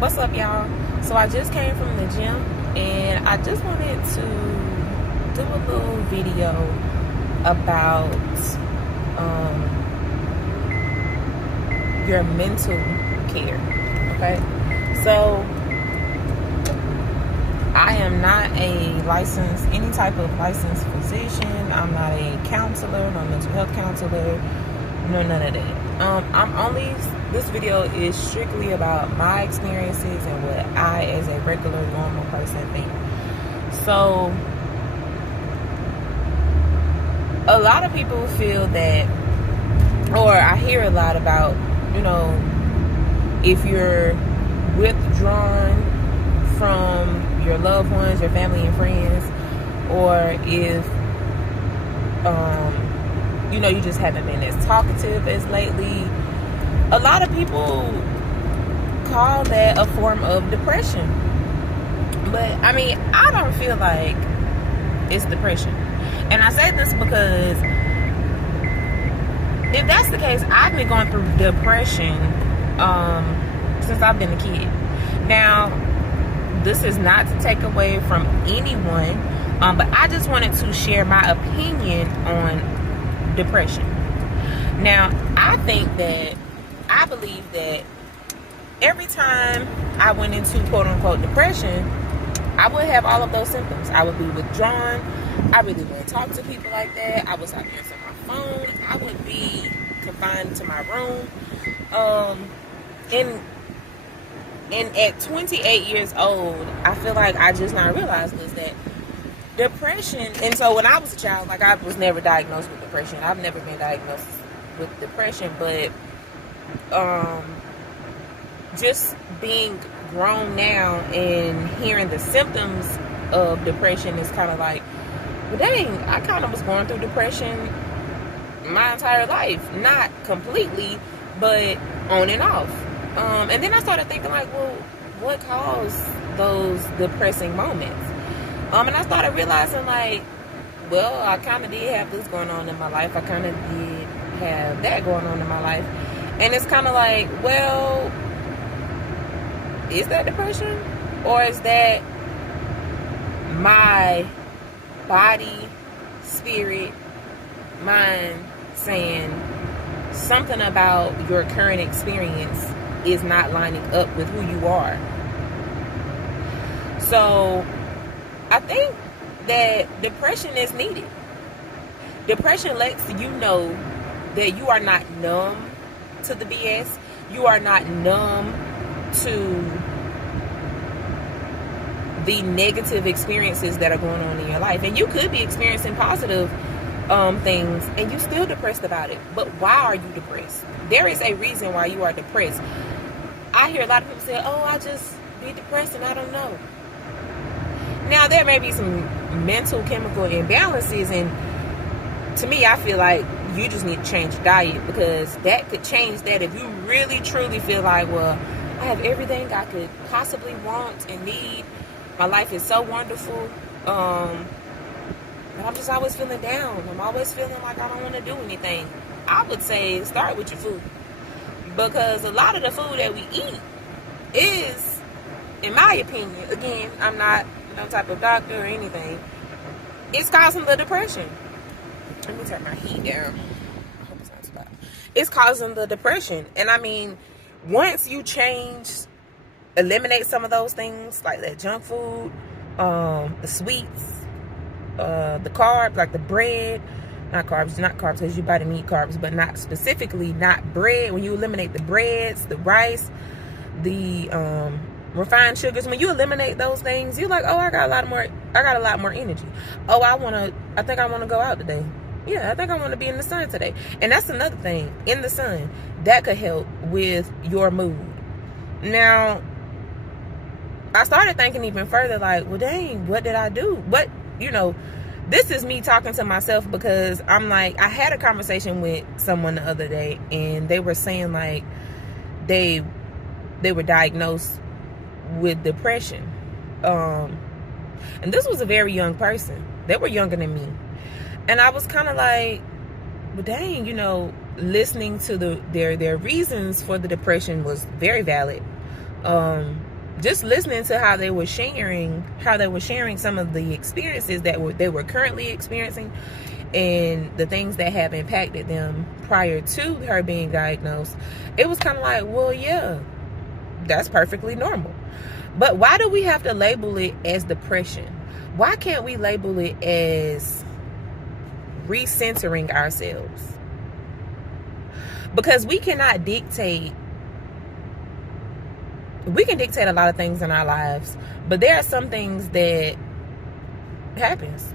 What's up, y'all? So I just came from the gym and I just wanted to do a little video about your mental care. Okay, so I am not any type of licensed physician. I'm not a counselor, no mental health counselor, no none of that. This video is strictly about my experiences and what I, as a regular, normal person, think. So, a lot of people feel that, or I hear a lot about, if you're withdrawn from your loved ones, your family and friends, or if, you just haven't been as talkative as lately. A lot of people call that a form of depression. But, I don't feel like it's depression. And I say this because if that's the case, I've been going through depression since I've been a kid. Now, this is not to take away from anyone, but I just wanted to share my opinion on depression. Now, I believe that every time I went into quote-unquote depression, I would have all of those symptoms. I would be withdrawn. I really wouldn't talk to people like that. I would stop answering my phone. I would be confined to my room. And at 28 years old, I feel like I just now realized this, that depression, and so when I was a child, I was never diagnosed with depression. I've never been diagnosed with depression, but just being grown now and hearing the symptoms of depression is kind of like, well, dang, I kind of was going through depression my entire life. Not completely, but on and off. And then I started thinking well, what caused those depressing moments? And I started realizing well, I kind of did have this going on in my life. I kind of did have that going on in my life. And it's kind of well, is that depression? Or is that my body, spirit, mind saying something about your current experience is not lining up with who you are? So I think that depression is needed. Depression lets you know that you are not numb to the BS. You are not numb to the negative experiences that are going on in your life. And you could be experiencing positive things and you're still depressed about it. But why are you depressed? There is a reason why you are depressed. I hear a lot of people say, I just be depressed and I don't know. Now, there may be some mental chemical imbalances, and to me, I feel like you just need to change your diet, because that could change that. If you really truly feel well, I have everything I could possibly want and need, my life is so wonderful, but I'm just always feeling down, I'm always feeling like I don't want to do anything, I would say start with your food. Because a lot of the food that we eat is, in my opinion, again, I'm not no type of doctor or anything, it's causing the depression. Let me turn my heat down. I hope it's not too loud. It's causing the depression. And once you eliminate some of those things, like that junk food, the sweets, the carbs, like the bread, not carbs because your body need carbs, but not bread. When you eliminate the breads, the rice, the refined sugars, when you eliminate those things, you're like, I got a lot more energy. I think I want to go out today. Yeah, I think I want to be in the sun today. And that's another thing, in the sun, that could help with your mood. Now, I started thinking even further, well, dang, what did I do? This is me talking to myself, because I'm I had a conversation with someone the other day, and they were saying they were diagnosed with depression. And this was a very young person. They were younger than me. And I was kind of well, dang, listening to their reasons for the depression was very valid. just listening to how they were sharing some of the experiences that they were currently experiencing, and the things that have impacted them prior to her being diagnosed, it was kind of like, well, yeah, that's perfectly normal. But why do we have to label it as depression? Why can't we label it as recentering ourselves? Because we can dictate a lot of things in our lives, but there are some things that happens,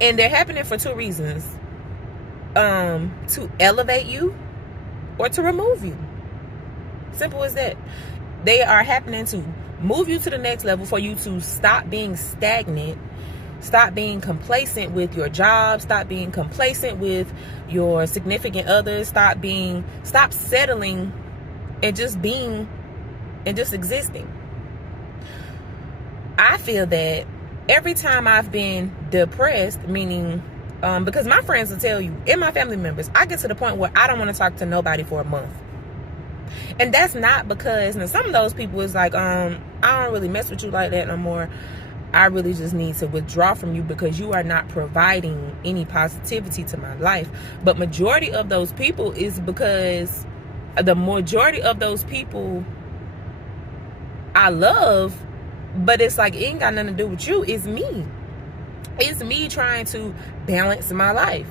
and they're happening for two reasons: to elevate you or to remove you. Simple as that. They are happening to move you to the next level, for you to stop being stagnant, stop being complacent with your job, stop being complacent with your significant others, stop settling and just being and just existing. I feel that every time I've been depressed, meaning because my friends will tell you, and my family members, I get to the point where I don't want to talk to nobody for a month. And that's not because, now some of those people is like, I don't really mess with you like that no more. I really just need to withdraw from you because you are not providing any positivity to my life. But majority of those people is because the majority of those people I love, but it's like, it ain't got nothing to do with you. It's me. It's me trying to balance my life.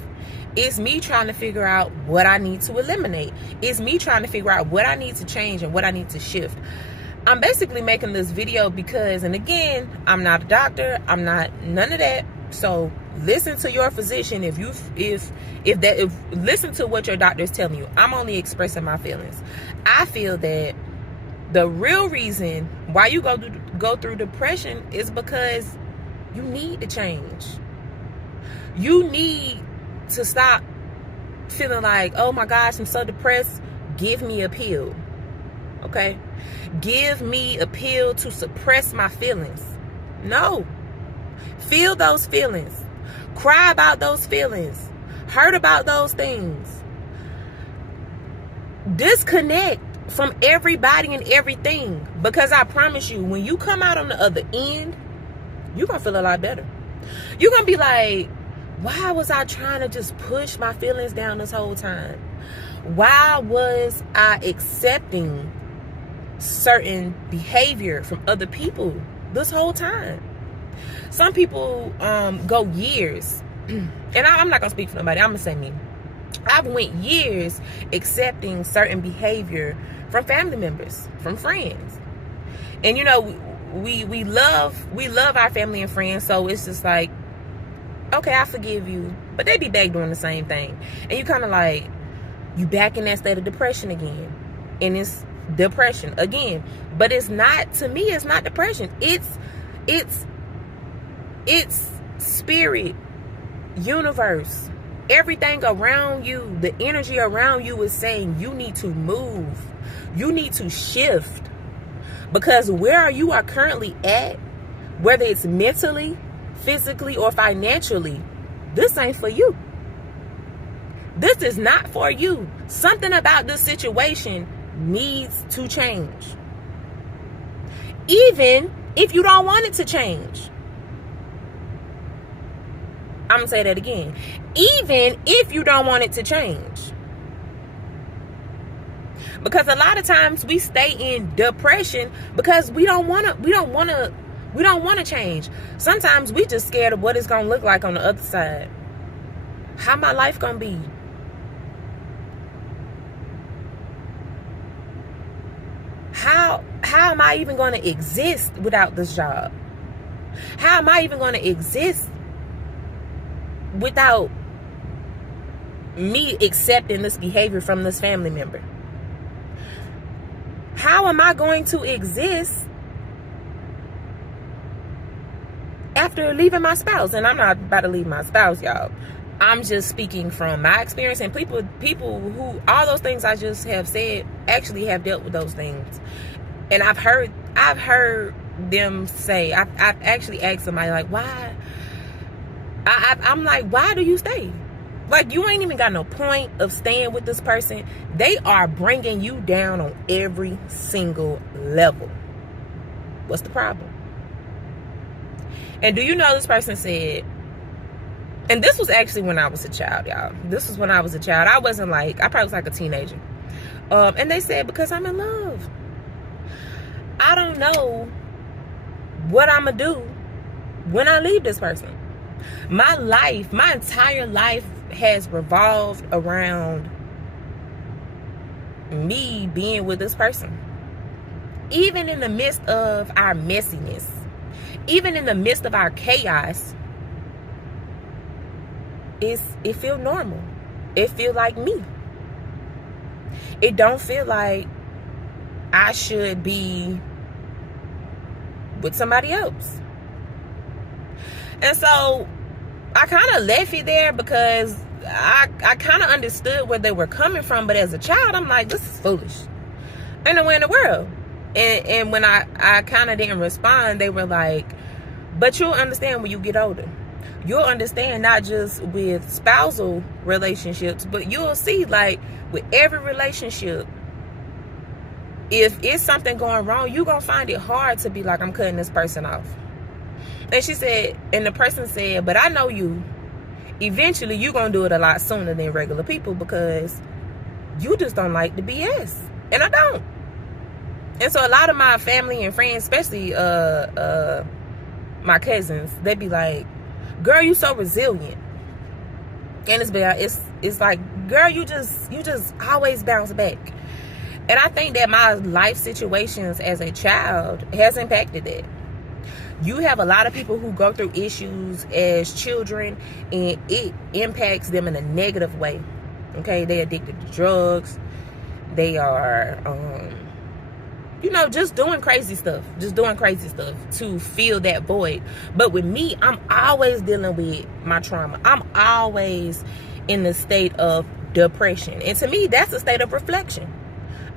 It's me trying to figure out what I need to eliminate. It's me trying to figure out what I need to change and what I need to shift. I'm basically making this video because, and again, I'm not a doctor. I'm not none of that. So listen to your physician. If listen to what your doctor is telling you. I'm only expressing my feelings. I feel that the real reason why you go through depression is because you need to change. You need to stop feeling like, oh my gosh, I'm so depressed. Give me a pill. Okay? Give me a pill to suppress my feelings. No. Feel those feelings. Cry about those feelings. Hurt about those things. Disconnect from everybody and everything. Because I promise you, when you come out on the other end, you're going to feel a lot better. You're going to be like, why was I trying to just push my feelings down this whole time? Why was I accepting certain behavior from other people this whole time? Some people go years, and I'm not going to speak for nobody. I'm going to say me. I've went years accepting certain behavior from family members, from friends. And you know, we love our family and friends, so it's just like, okay, I forgive you, but they be back doing the same thing, and you kind of like, you back in that state of depression again, and it's depression again. But it's not, to me, it's not depression. It's spirit, universe, everything around you, the energy around you is saying you need to move, you need to shift, because where you are currently at, whether it's mentally, physically, or financially, this ain't for you. This is not for you. Something about this situation needs to change. Even if you don't want it to change. I'm going to say that again. Even if you don't want it to change. Because a lot of times we stay in depression because we don't want to change. Sometimes we just scared of what it's going to look like on the other side. How my life going to be? How am I even going to exist without this job? How am I even going to exist without me accepting this behavior from this family member? How am I going to exist after leaving my spouse? And I'm not about to leave my spouse, y'all. I'm just speaking from my experience, and people who, all those things I just have said, actually have dealt with those things. And I've heard them say, I've actually asked somebody, like, why? I'm like, why do you stay? Like, you ain't even got no point of staying with this person. They are bringing you down on every single level. What's the problem? And do you know this person said, and this was actually when I was a child, y'all. This was when I was a child. I probably was like a teenager. And they said, because I'm in love. I don't know what I'm going to do when I leave this person. My entire life has revolved around me being with this person. Even in the midst of our messiness, even in the midst of our chaos, it feel normal. It feel like me. It don't feel like I should be with somebody else. And so I kind of left it there because I kind of understood where they were coming from. But as a child, I'm like, this is foolish. Ain't no way in the world. And when I kind of didn't respond, they were like, but you'll understand when you get older. You'll understand not just with spousal relationships, but you'll see, like, with every relationship, if it's something going wrong, you're going to find it hard to be like, I'm cutting this person off. And she said, and the person said, but I know you. Eventually, you're going to do it a lot sooner than regular people because you just don't like the BS. And I don't. And so a lot of my family and friends, especially my cousins, they be like, girl, you so resilient. And it's like, girl, you just always bounce back. And I think that my life situations as a child has impacted that. You have a lot of people who go through issues as children, and it impacts them in a negative way. Okay, they're addicted to drugs. They are, just doing crazy stuff to fill that void. But with me, I'm always dealing with my trauma. I'm always in the state of depression. And to me, that's a state of reflection.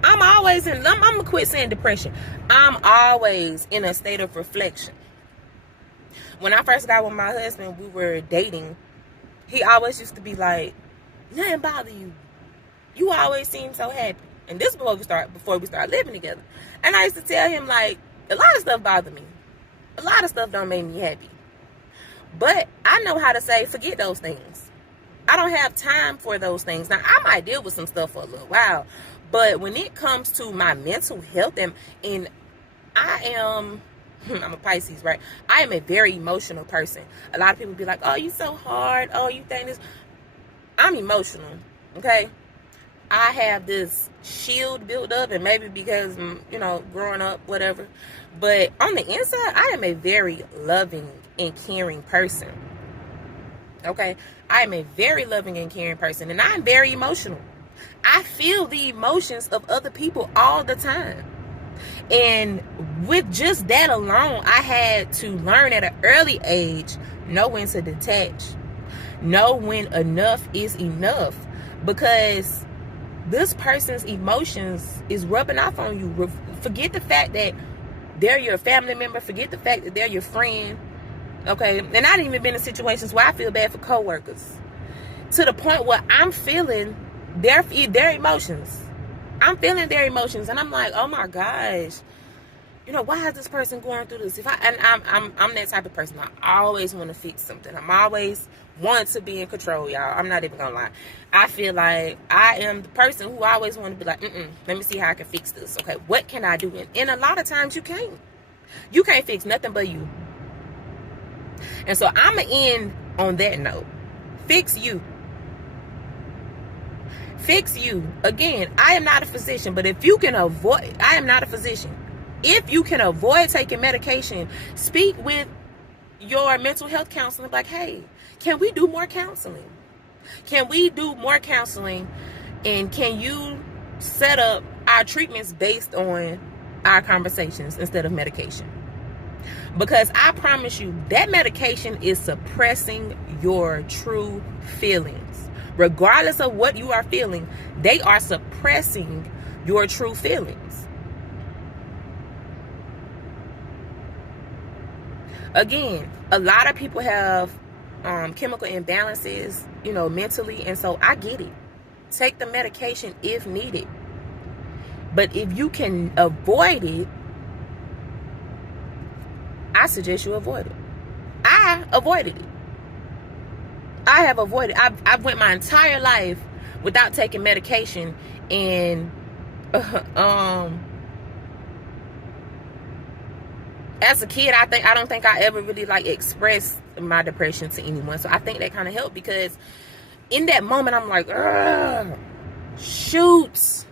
I'm gonna quit saying depression. I'm always in a state of reflection. When I first got with my husband, we were dating. He always used to be like, nothing bother you. You always seem so happy. And this before we start living together. And I used to tell him, like, a lot of stuff bothers me. A lot of stuff don't make me happy. But I know how to say, forget those things. I don't have time for those things. Now, I might deal with some stuff for a little while. But when it comes to my mental health, and I'm a Pisces, right? I am a very emotional person. A lot of people be like, oh, you so hard. Oh, you think this. I'm emotional, okay? I have this shield built up, and maybe because, growing up, whatever. But on the inside, I am a very loving and caring person. Okay? I am a very loving and caring person, and I'm very emotional. I feel the emotions of other people all the time. And with just that alone, I had to learn at an early age, know when to detach. Know when enough is enough. Because this person's emotions is rubbing off on you. Forget the fact that they're your family member. Forget the fact that they're your friend. Okay? And I didn't even been in situations where I feel bad for coworkers. To the point where I'm feeling their emotions. I'm feeling their emotions. And I'm like, oh my gosh. Why is this person going through this? I'm that type of person. I always want to fix something. I'm always want to be in control, y'all. I'm not even gonna lie. I feel like I am the person who always want to be like, let me see how I can fix this. Okay, what can I do? And a lot of times you can't. You can't fix nothing but you. And so I'm gonna end on that note. Fix you. Fix you. Again, I am not a physician, but if you can avoid, I am not a physician. If you can avoid taking medication, speak with your mental health counselor. Like, hey, can we do more counseling? Can we do more counseling? And can you set up our treatments based on our conversations instead of medication? Because I promise you, that medication is suppressing your true feelings. Regardless of what you are feeling, they are suppressing your true feelings. Again, a lot of people have chemical imbalances, mentally. And so I get it. Take the medication if needed. But if you can avoid it, I suggest you avoid it. I avoided it. I have avoided. I've went my entire life without taking medication, and as a kid, I don't think I ever really like expressed my depression to anyone. So I think that kind of helped, because in that moment I'm like, shoot,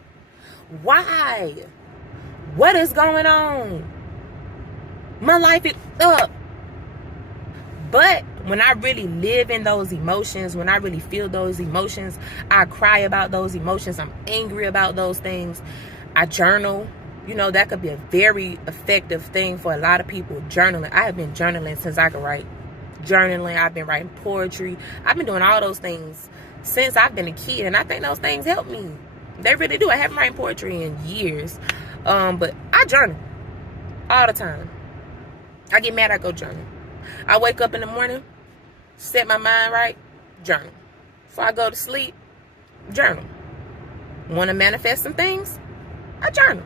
why? What is going on? My life is up. But when I really live in those emotions, when I really feel those emotions, I cry about those emotions, I'm angry about those things, I journal. You know, that could be a very effective thing for a lot of people, journaling. I have been journaling since I could write. Journaling, I've been writing poetry. I've been doing all those things since I've been a kid, and I think those things help me. They really do. I haven't written poetry in years, but I journal all the time. I get mad, I go journal. I wake up in the morning, set my mind right, journal. Before I go to sleep, journal. Want to manifest some things? I journal.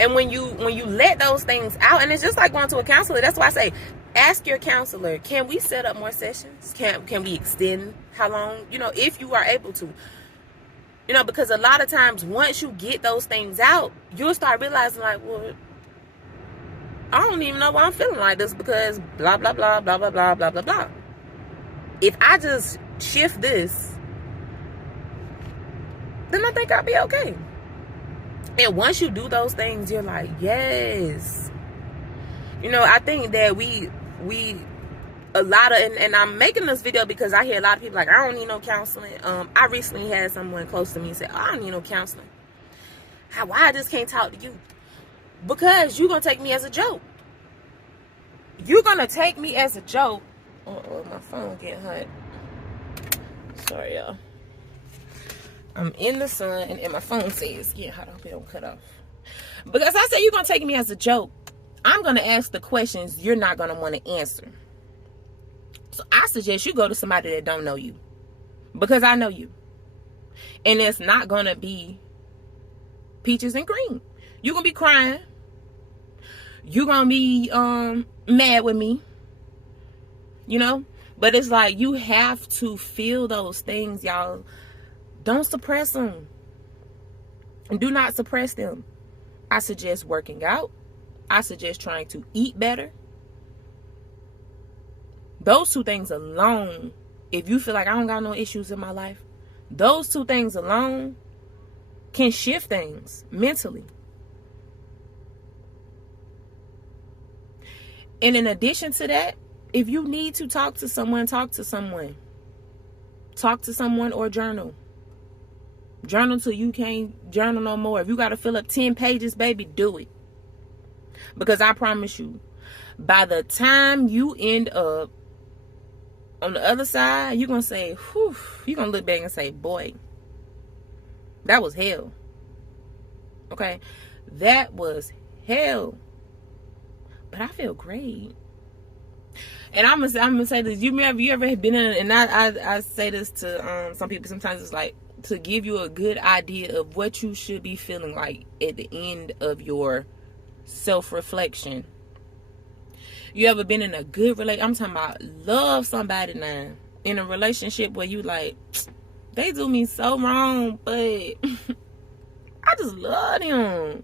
And when you let those things out, and it's just like going to a counselor. That's why I say, ask your counselor, can we set up more sessions? Can we extend how long? You know, if you are able to. You know, because a lot of times once you get those things out, you'll start realizing like, well, I don't even know why I'm feeling like this, because blah, blah, blah, blah, blah, blah, blah, blah, blah. If I just shift this, then I think I'll be okay. And once you do those things, you're like, yes. You know, I think that a lot of, and I'm making this video because I hear a lot of people like, I don't need no counseling. I recently had someone close to me say, I don't need no counseling. Why I just can't talk to you? Because you're going to take me as a joke. You're going to take me as a joke. Oh, my phone getting hot. Sorry, y'all. I'm in the sun, and my phone says, yeah, I hope it don't cut off. Because I said you're going to take me as a joke. I'm going to ask the questions you're not going to want to answer. So I suggest you go to somebody that don't know you. Because I know you. And it's not going to be peaches and cream. You're going to be crying. You're going to be mad with me. You know? But it's like you have to feel those things, y'all. Don't suppress them. And do not suppress them. I suggest working out. I suggest trying to eat better. Those two things alone, if you feel like I don't got no issues in my life, those two things alone can shift things mentally. And in addition to that, if you need to talk to someone, talk to someone. Talk to someone or journal. Journal till you can't journal no more. If you got to fill up 10 pages, baby, do it. Because I promise you, by the time you end up on the other side, you're going to say, whew, you're going to look back and say, boy, that was hell. Okay? That was hell. But I feel great. And I'm gonna say this. You ever been in, and I say this to some people sometimes, it's like, to give you a good idea of what you should be feeling like at the end of your self-reflection. You ever been in a good relationship? I'm talking about love somebody now. In a relationship where you like, they do me so wrong, but I just love them.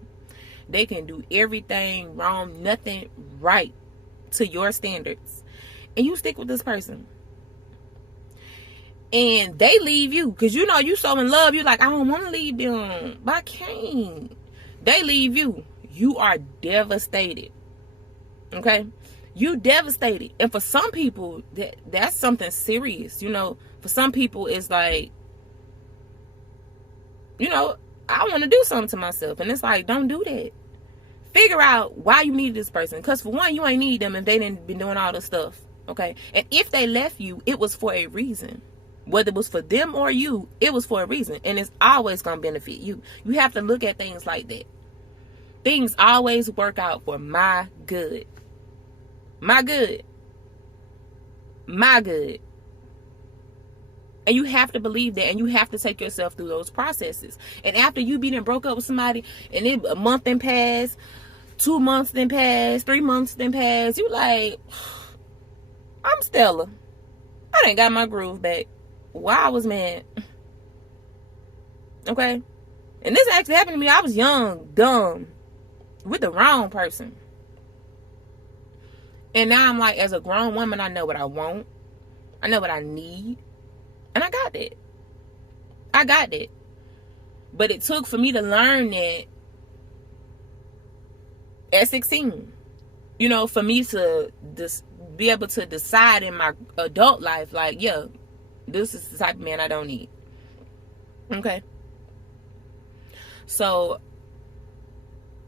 They can do everything wrong, nothing right to your standards. And you stick with this person. And they leave you. Because you know you so in love. You're like, I don't want to leave them. But I can't. They leave you. You are devastated. Okay? You devastated. And for some people, that's something serious. You know, for some people, it's like, you know, I want to do something to myself. And it's like, don't do that. Figure out why you need this person. Because for one, you ain't need them if they didn't been doing all this stuff. Okay? And if they left you, it was for a reason. Whether it was for them or you, it was for a reason. And it's always going to benefit you. You have to look at things like that. Things always work out for my good. My good. My good. And you have to believe that. And you have to take yourself through those processes. And after you being broke up with somebody, and a month then passed, 2 months then pass, 3 months then pass. You like, I'm Stella. I done got my groove back. Why I was mad. Okay? And this actually happened to me. I was young, dumb, with the wrong person. And now I'm like, as a grown woman, I know what I want. I know what I need. And I got that. I got that. But it took for me to learn that at 16. You know, for me to be able to decide in my adult life, like, yeah, this is the type of man I don't need. Okay? So,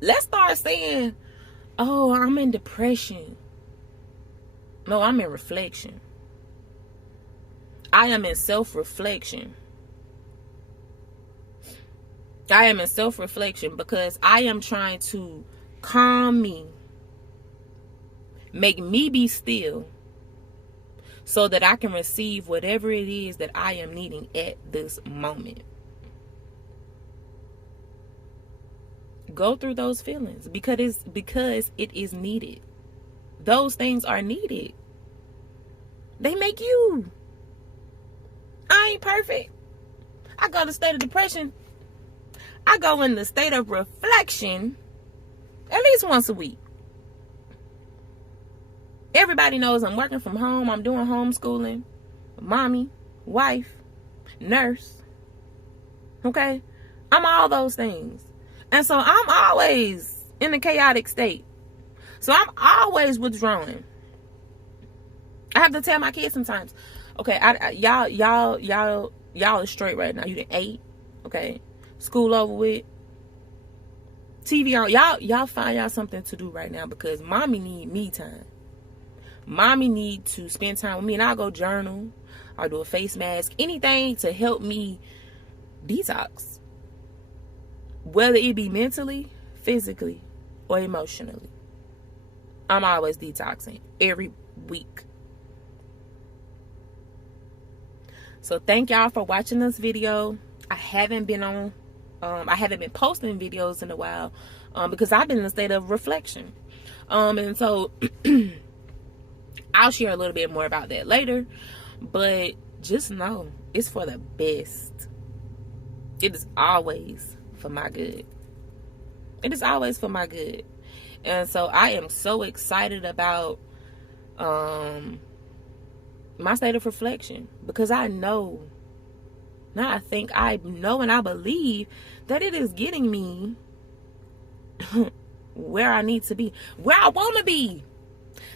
let's start saying, oh, I'm in depression. No, I'm in reflection. I am in self-reflection. I am in self-reflection because I am trying to calm me. Make me be still so that I can receive whatever it is that I am needing at this moment. Go through those feelings because it is needed. Those things are needed. They make you. I ain't perfect. I go to state of depression. I go in the state of reflection at least once a week. Everybody knows I'm working from home. I'm doing homeschooling. Mommy, wife, nurse. Okay? I'm all those things. And so I'm always in a chaotic state. So I'm always withdrawing. I have to tell my kids sometimes, okay, y'all are straight right now. You done ate, okay? School over with. TV on. Y'all find y'all something to do right now because mommy need me time. Mommy need to spend time with me, and I'll go journal. I'll do a face mask. Anything to help me detox. Whether it be mentally, physically, or emotionally. I'm always detoxing every week. So thank y'all for watching this video. I haven't been posting videos in a while because I've been in a state of reflection. And so I'll share a little bit more about that later. But just know it's for the best. It is always for my good. It is always for my good. And so I am so excited about my state of reflection because I know, now I know and I believe that it is getting me where I need to be, where I want to be.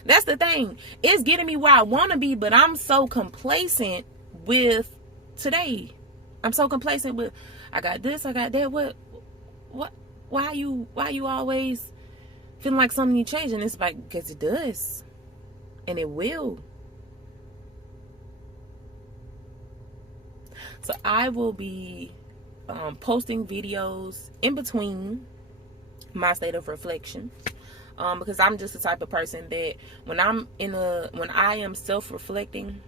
That's the thing. It's getting me where I want to be, but I'm so complacent with today. I'm so complacent with, I got this, I got that. What? Why you always feeling like something needs changing? It's like, because it does. And it will. So I will be posting videos in between my state of reflection. Because I'm just the type of person that when I am self-reflecting,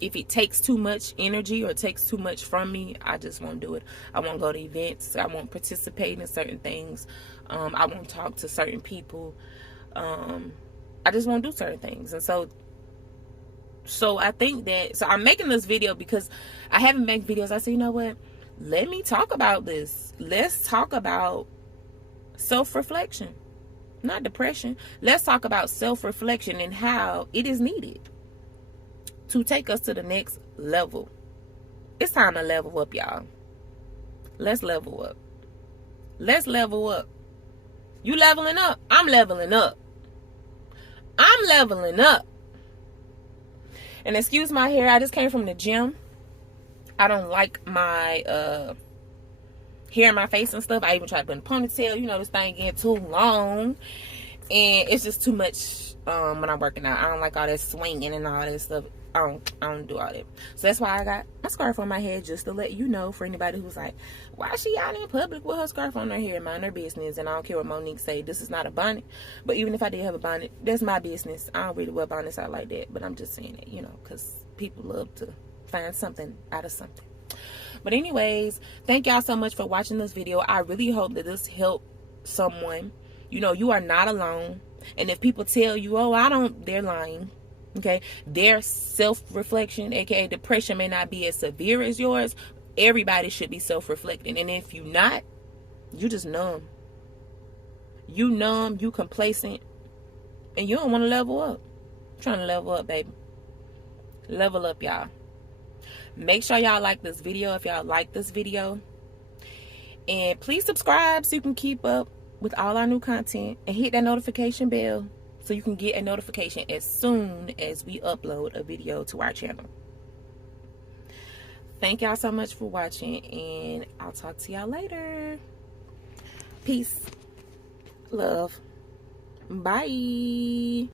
if it takes too much energy or takes too much from me, I just won't do it. I won't go to events. I won't participate in certain things. I won't talk to certain people. I just won't do certain things. And so I think that, so I'm making this video because I haven't made videos. I said, you know what? Let me talk about this. Let's talk about self-reflection, not depression. Let's talk about self-reflection and how it is needed to take us to the next level. It's time to level up, y'all. Let's level up. Let's level up. You leveling up? I'm leveling up. I'm leveling up. And excuse my hair. I just came from the gym. I don't like my hair in my face and stuff. I even tried to put in a ponytail. You know, this thing getting too long. And it's just too much when I'm working out. I don't like all that swinging and all that stuff. I don't do all that. So that's why I got my scarf on my head, just to let you know, for anybody who's like, why is she out in public with her scarf on her head? Mind her business. And I don't care what Monique say. This is not a bonnet. But even if I did have a bonnet, that's my business. I don't really wear bonnets out like that. But I'm just saying it, you know, because people love to find something out of something. But anyways, thank y'all so much for watching this video. I really hope that this helped someone. You know, you are not alone. And if people tell you, oh, they're lying. Okay, their self-reflection, aka depression, may not be as severe as yours. Everybody should be self-reflecting. And if you're not, you just numb. You numb, you complacent, and you don't want to level up. I'm trying to level up, baby. Level up, y'all. Make sure y'all like this video if y'all like this video. And please subscribe so you can keep up with all our new content. And hit that notification bell so you can get a notification as soon as we upload a video to our channel. Thank y'all so much for watching, and I'll talk to y'all later. Peace. Love. Bye.